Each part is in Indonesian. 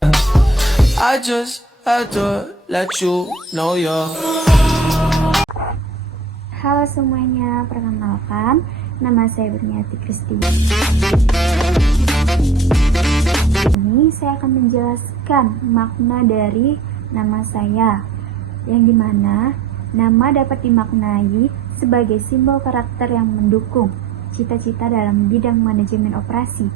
I just had to let you know you're. Halo semuanya, perkenalkan, nama saya Berniati Kristi. Ini saya akan menjelaskan makna dari nama saya, yang dimana nama dapat dimaknai sebagai simbol karakter yang mendukung cita-cita dalam bidang manajemen operasi,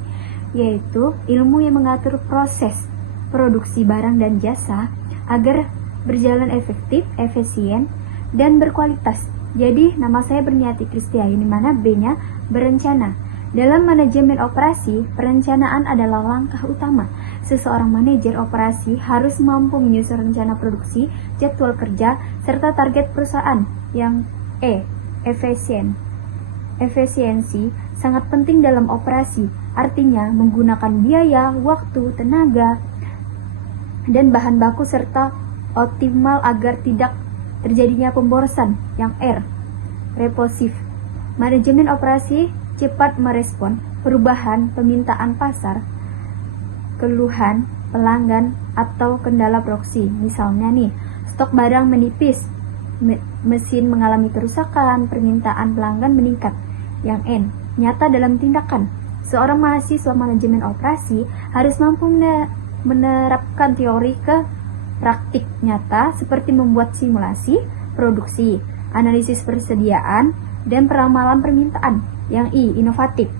yaitu ilmu yang mengatur proses produksi barang dan jasa agar berjalan efektif, efisien, dan berkualitas. Jadi, nama saya Berniati Kristia, di mana B-nya berencana. Dalam manajemen operasi, perencanaan adalah langkah utama. Seseorang manajer operasi harus mampu menyusun rencana produksi, jadwal kerja, serta target perusahaan. Yang Efisiensi sangat penting dalam operasi, artinya menggunakan biaya, waktu, tenaga, dan bahan baku serta optimal agar tidak terjadinya pemborosan. Yang Responsif. Manajemen operasi cepat merespon perubahan permintaan pasar, keluhan pelanggan, atau kendala produksi. Misalnya nih, stok barang menipis, mesin mengalami kerusakan, permintaan pelanggan meningkat. Yang Nyata dalam tindakan. Seorang mahasiswa manajemen operasi harus mampu menerapkan teori ke praktik nyata seperti membuat simulasi produksi, analisis persediaan, dan peramalan permintaan. Yang Inovatif.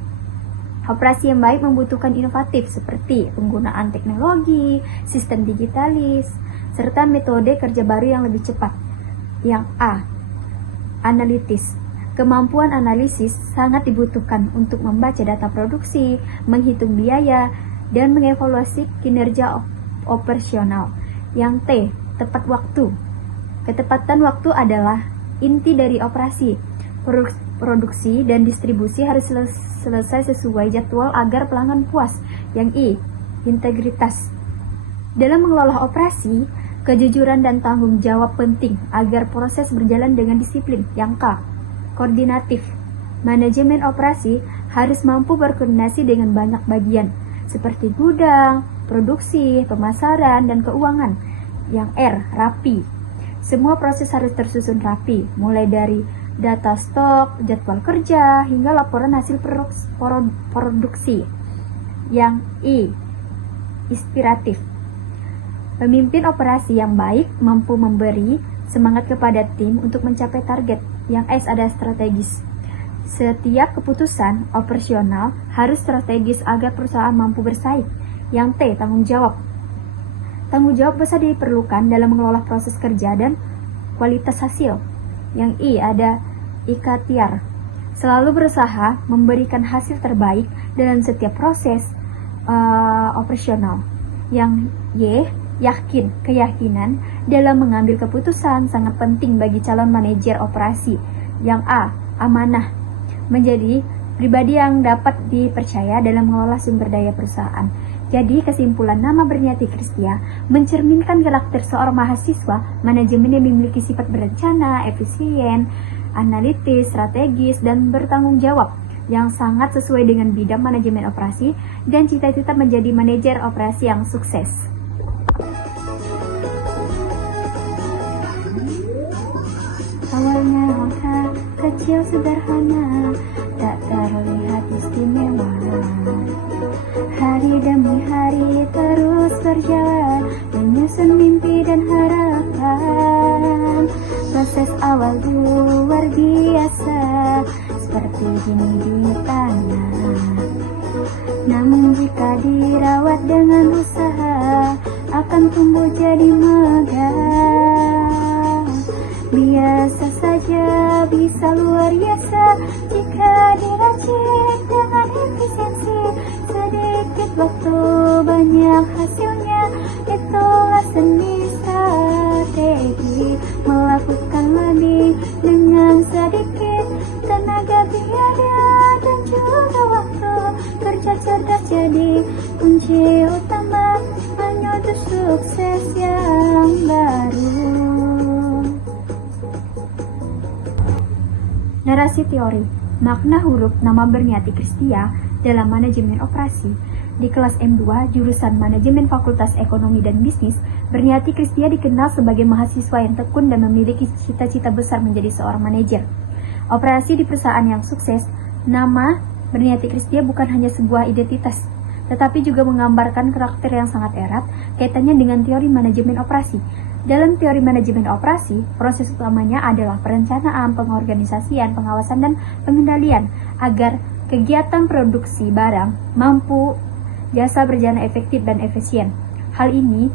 Operasi yang baik membutuhkan inovatif seperti penggunaan teknologi, sistem digitalis, serta metode kerja baru yang lebih cepat. Yang Analitis. Kemampuan analisis sangat dibutuhkan untuk membaca data produksi, menghitung biaya, dan mengevaluasi kinerja operasional. Yang Tepat waktu. Ketepatan waktu adalah inti dari operasi. Produksi dan distribusi harus selesai sesuai jadwal agar pelanggan puas. Yang Integritas. Dalam mengelola operasi, kejujuran dan tanggung jawab penting agar proses berjalan dengan disiplin. Yang Koordinatif. Manajemen operasi harus mampu berkoordinasi dengan banyak bagian, seperti gudang, produksi, pemasaran, dan keuangan. Yang Rapi. Semua proses harus tersusun rapi, mulai dari data stok, jadwal kerja, hingga laporan hasil produksi. Yang Inspiratif. Pemimpin operasi yang baik mampu memberi semangat kepada tim untuk mencapai target. Yang ada strategis. Setiap keputusan operasional harus strategis agar perusahaan mampu bersaing. Yang Tanggung jawab. Tanggung jawab besar diperlukan dalam mengelola proses kerja dan kualitas hasil. Yang ada ikhtiar. Selalu berusaha memberikan hasil terbaik dalam setiap proses operasional. Yang Yakin. Keyakinan dalam mengambil keputusan sangat penting bagi calon manajer operasi. Yang Amanah. Menjadi pribadi yang dapat dipercaya dalam mengelola sumber daya perusahaan. Jadi, kesimpulan nama Berniati Kristia mencerminkan karakter seorang mahasiswa manajemen yang memiliki sifat berencana, efisien, analitis, strategis, dan bertanggung jawab, yang sangat sesuai dengan bidang manajemen operasi dan cita-cita menjadi manajer operasi yang sukses. Awalnya langkah kecil sederhana, tak terlihat istimewa. Hari demi hari terus berjalan, menyusun mimpi dan harapan. Proses awal luar biasa, seperti gini di tanah. Namun jika dirawat dengan usaha, akan tumbuh jadi megah. Biasa saja bisa luar biasa jika diracik dengan efisiensi. Sedikit waktu banyak hasilnya, itulah seni strategi. Melakukan lebih dengan sedikit tenaga, biaya, dan juga waktu. Kerja cerdas jadi kunci utama menuju sukses yang baru. Narasi teori. Makna huruf nama Berniati Kristia dalam manajemen operasi. Di kelas M2, jurusan Manajemen Fakultas Ekonomi dan Bisnis, Berniati Kristia dikenal sebagai mahasiswa yang tekun dan memiliki cita-cita besar menjadi seorang manajer operasi di perusahaan yang sukses. Nama Berniati Kristia bukan hanya sebuah identitas, tetapi juga menggambarkan karakter yang sangat erat kaitannya dengan teori manajemen operasi. Dalam teori manajemen operasi, proses utamanya adalah perencanaan, pengorganisasian, pengawasan, dan pengendalian agar kegiatan produksi barang mampu jasa berjalan efektif dan efisien. Hal ini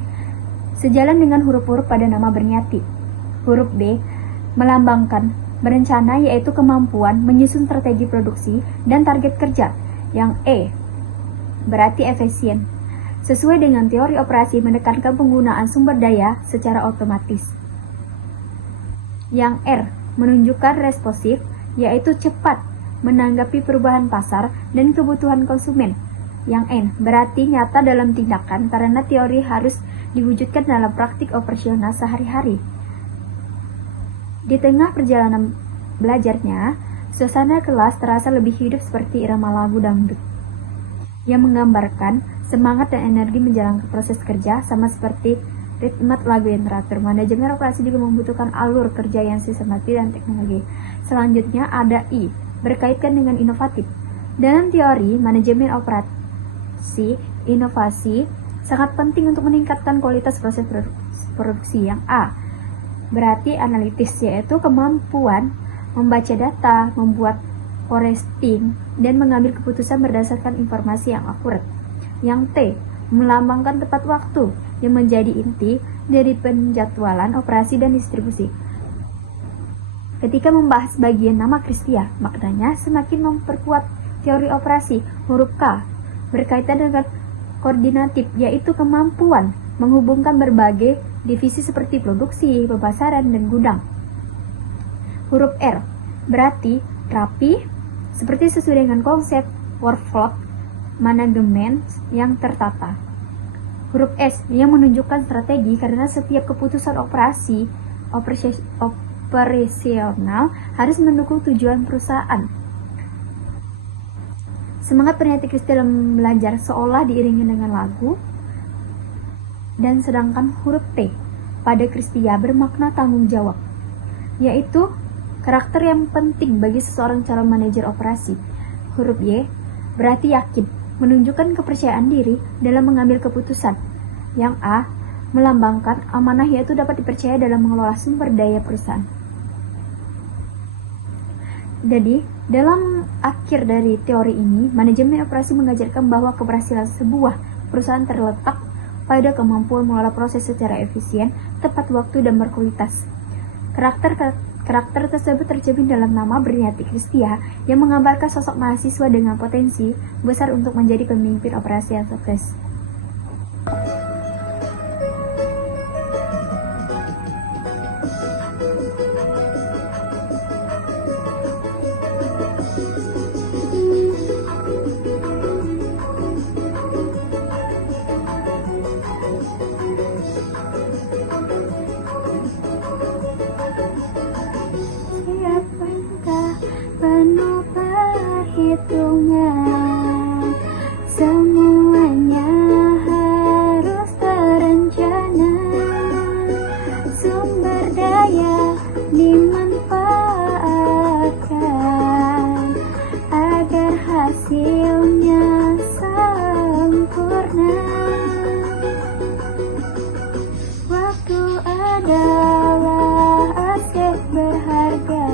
sejalan dengan huruf-huruf pada nama Berniati. Huruf B melambangkan berencana, yaitu kemampuan menyusun strategi produksi dan target kerja. Yang E berarti efisien, sesuai dengan teori operasi menekankan penggunaan sumber daya secara otomatis. Yang R menunjukkan responsif, yaitu cepat menanggapi perubahan pasar dan kebutuhan konsumen. Yang N berarti nyata dalam tindakan, karena teori harus diwujudkan dalam praktik operasional sehari-hari. Di tengah perjalanan belajarnya, suasana kelas terasa lebih hidup seperti irama lagu dangdut yang menggambarkan semangat dan energi menjalankan proses kerja, sama seperti ritme lagu yang teratur. Manajemen operasi juga membutuhkan alur kerja yang sistematis dan teknologi. Selanjutnya ada I, berkaitan dengan inovatif. Dalam teori manajemen operasi, inovasi sangat penting untuk meningkatkan kualitas proses produksi. Yang A berarti analitis, yaitu kemampuan membaca data, membuat forecasting, dan mengambil keputusan berdasarkan informasi yang akurat. Yang T melambangkan tepat waktu, yang menjadi inti dari penjadwalan operasi dan distribusi. Ketika membahas bagian nama Kristia, maknanya semakin memperkuat teori operasi. Huruf K berkaitan dengan koordinatif, yaitu kemampuan menghubungkan berbagai divisi seperti produksi, pemasaran, dan gudang. Huruf R berarti rapi, seperti sesuai dengan konsep workflow manajemen yang tertata. Huruf S yang menunjukkan strategi, karena setiap keputusan operasional harus mendukung tujuan perusahaan. Semangat Berniati Kristia dalam belajar seolah diiringi dengan lagu. Dan sedangkan huruf T pada Kristia bermakna tanggung jawab, yaitu karakter yang penting bagi seseorang calon manajer operasi. Huruf Y berarti yakin, menunjukkan kepercayaan diri dalam mengambil keputusan. Yang A melambangkan amanah, yaitu dapat dipercaya dalam mengelola sumber daya perusahaan. Jadi, dalam akhir dari teori ini, manajemen operasi mengajarkan bahwa keberhasilan sebuah perusahaan terletak pada kemampuan mengelola proses secara efisien, tepat waktu, dan berkualitas. Karakter tersebut tercermin dalam nama Berniati Kristia, yang menggambarkan sosok mahasiswa dengan potensi besar untuk menjadi pemimpin operasi yang sukses. Siapakah penuh perhitungan, semuanya harus terencana, sumber daya dimanfaatkan agar hasilnya sempurna. Waktu adalah aset berharga,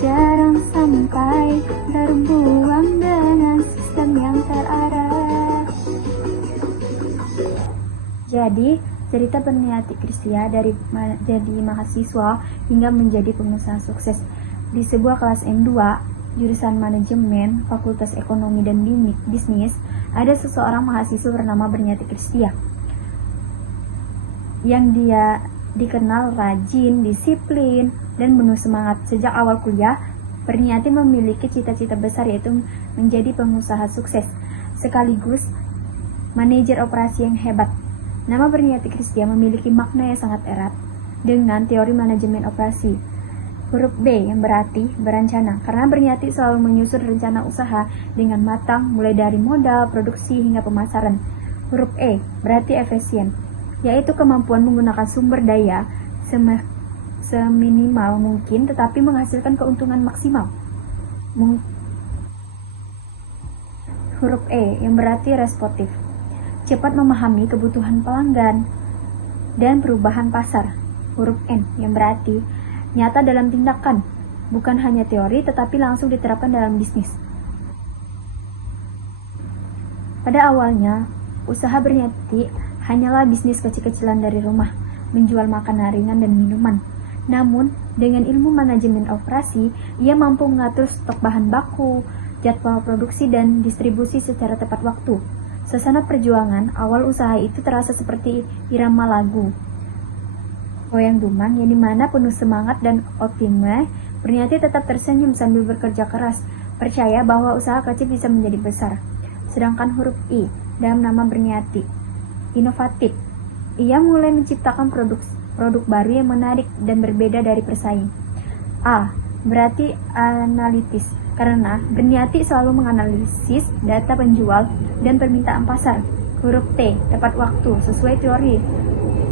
jarang sampai terbuang dengan sistem yang terarah. Jadi, cerita Berniati Kristia dari mahasiswa hingga menjadi pengusaha sukses. Di sebuah kelas M2, jurusan Manajemen Fakultas Ekonomi dan Bisnis, ada seseorang mahasiswa bernama Berniati Kristia, yang dia dikenal rajin, disiplin, dan penuh semangat. Sejak awal kuliah, Berniati memiliki cita-cita besar, yaitu menjadi pengusaha sukses, sekaligus manajer operasi yang hebat. Nama Berniati Kristia memiliki makna yang sangat erat dengan teori manajemen operasi. Huruf B yang berarti berencana, karena berniati selalu menyusun rencana usaha dengan matang mulai dari modal, produksi hingga pemasaran. Huruf E berarti efisien, yaitu kemampuan menggunakan sumber daya seminimal mungkin tetapi menghasilkan keuntungan maksimal. Huruf E yang berarti responsif, cepat memahami kebutuhan pelanggan dan perubahan pasar. Huruf N yang berarti nyata dalam tindakan, bukan hanya teori tetapi langsung diterapkan dalam bisnis. Pada awalnya, usaha berniati hanyalah bisnis kecil-kecilan dari rumah, menjual makanan ringan dan minuman. Namun, dengan ilmu manajemen operasi, ia mampu mengatur stok bahan baku, jadwal produksi dan distribusi secara tepat waktu. Suasana perjuangan awal usaha itu terasa seperti irama lagu Goyang Dumang yang dimana penuh semangat dan optimisme, berniati tetap tersenyum sambil bekerja keras, percaya bahwa usaha kecil bisa menjadi besar. Sedangkan huruf I dalam nama berniati, inovatif. Ia mulai menciptakan produk baru yang menarik dan berbeda dari pesaing. A berarti analitis, karena berniati selalu menganalisis data penjual dan permintaan pasar. Huruf T tepat waktu, sesuai teori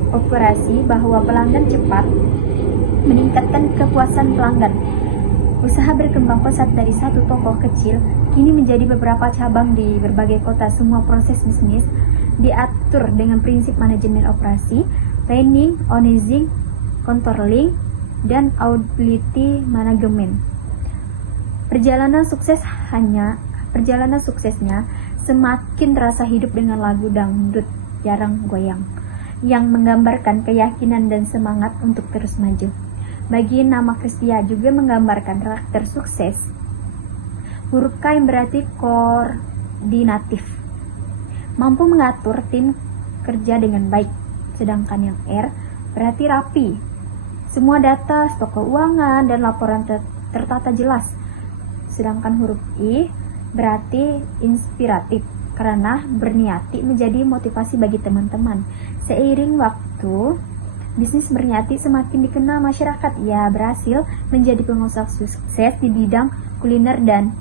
operasi bahwa pelanggan cepat meningkatkan kepuasan pelanggan. Usaha berkembang pesat dari satu toko kecil kini menjadi beberapa cabang di berbagai kota. Semua proses bisnis diatur dengan prinsip manajemen operasi, planning, organizing, controlling, dan audit manajemen. Perjalanan suksesnya semakin terasa hidup dengan lagu dangdut Jarang Goyang yang menggambarkan keyakinan dan semangat untuk terus maju. Bagi nama Kristia juga menggambarkan karakter sukses. Huruf K yang berarti koordinatif, mampu mengatur tim kerja dengan baik. Sedangkan yang R berarti rapi, semua data, stok keuangan, dan laporan tertata jelas. Sedangkan huruf I berarti inspiratif, karena berniati menjadi motivasi bagi teman-teman. Seiring waktu, bisnis berniati semakin dikenal masyarakat. Ia berhasil menjadi pengusaha sukses di bidang kuliner dan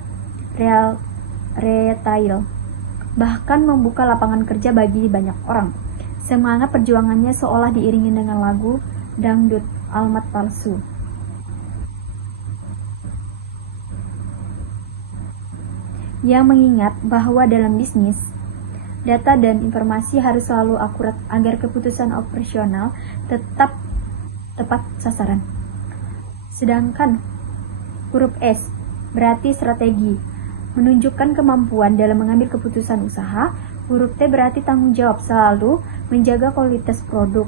retail, bahkan membuka lapangan kerja bagi banyak orang. Semangat perjuangannya seolah diiringi dengan lagu dangdut Alamat Palsu. Yang mengingat bahwa dalam bisnis, data dan informasi harus selalu akurat agar keputusan operasional tetap tepat sasaran. Sedangkan huruf S berarti strategi, menunjukkan kemampuan dalam mengambil keputusan usaha. Huruf T berarti tanggung jawab, selalu menjaga kualitas produk.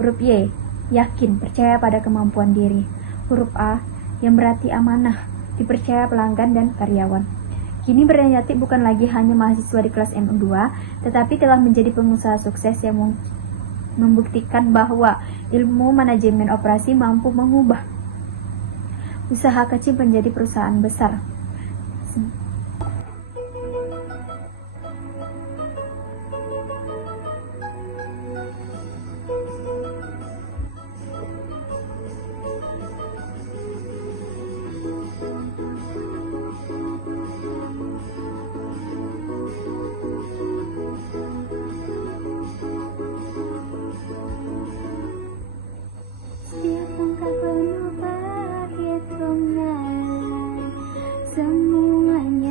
Huruf Y yakin, percaya pada kemampuan diri. Huruf A yang berarti amanah, dipercaya pelanggan dan karyawan. Kini berniati bukan lagi hanya mahasiswa di kelas M2, tetapi telah menjadi pengusaha sukses yang membuktikan bahwa ilmu manajemen operasi mampu mengubah usaha kecil menjadi perusahaan besar. Semuanya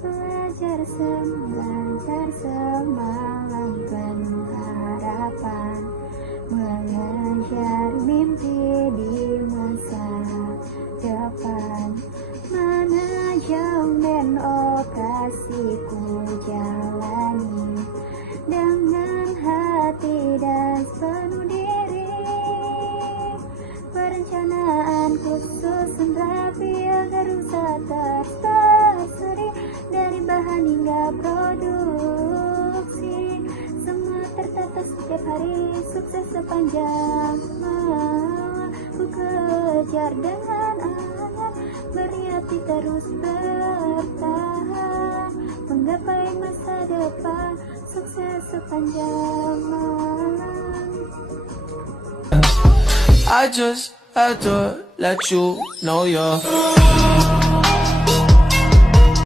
Belajar semalam penuh harapan, mengejar mimpi di masa depan. Manajemen operasiku jalani dengan hati dan sepenuh diri. Perencanaan khusus dan rapi agar usaha terseri, dari bahan hingga produksi. Semua tertata setiap hari, sukses sepanjang malam. Ku kejar dengan angan, berhati terus bertahan, menggapai masa depan, sukses sepanjang malam. I just had to let you know you're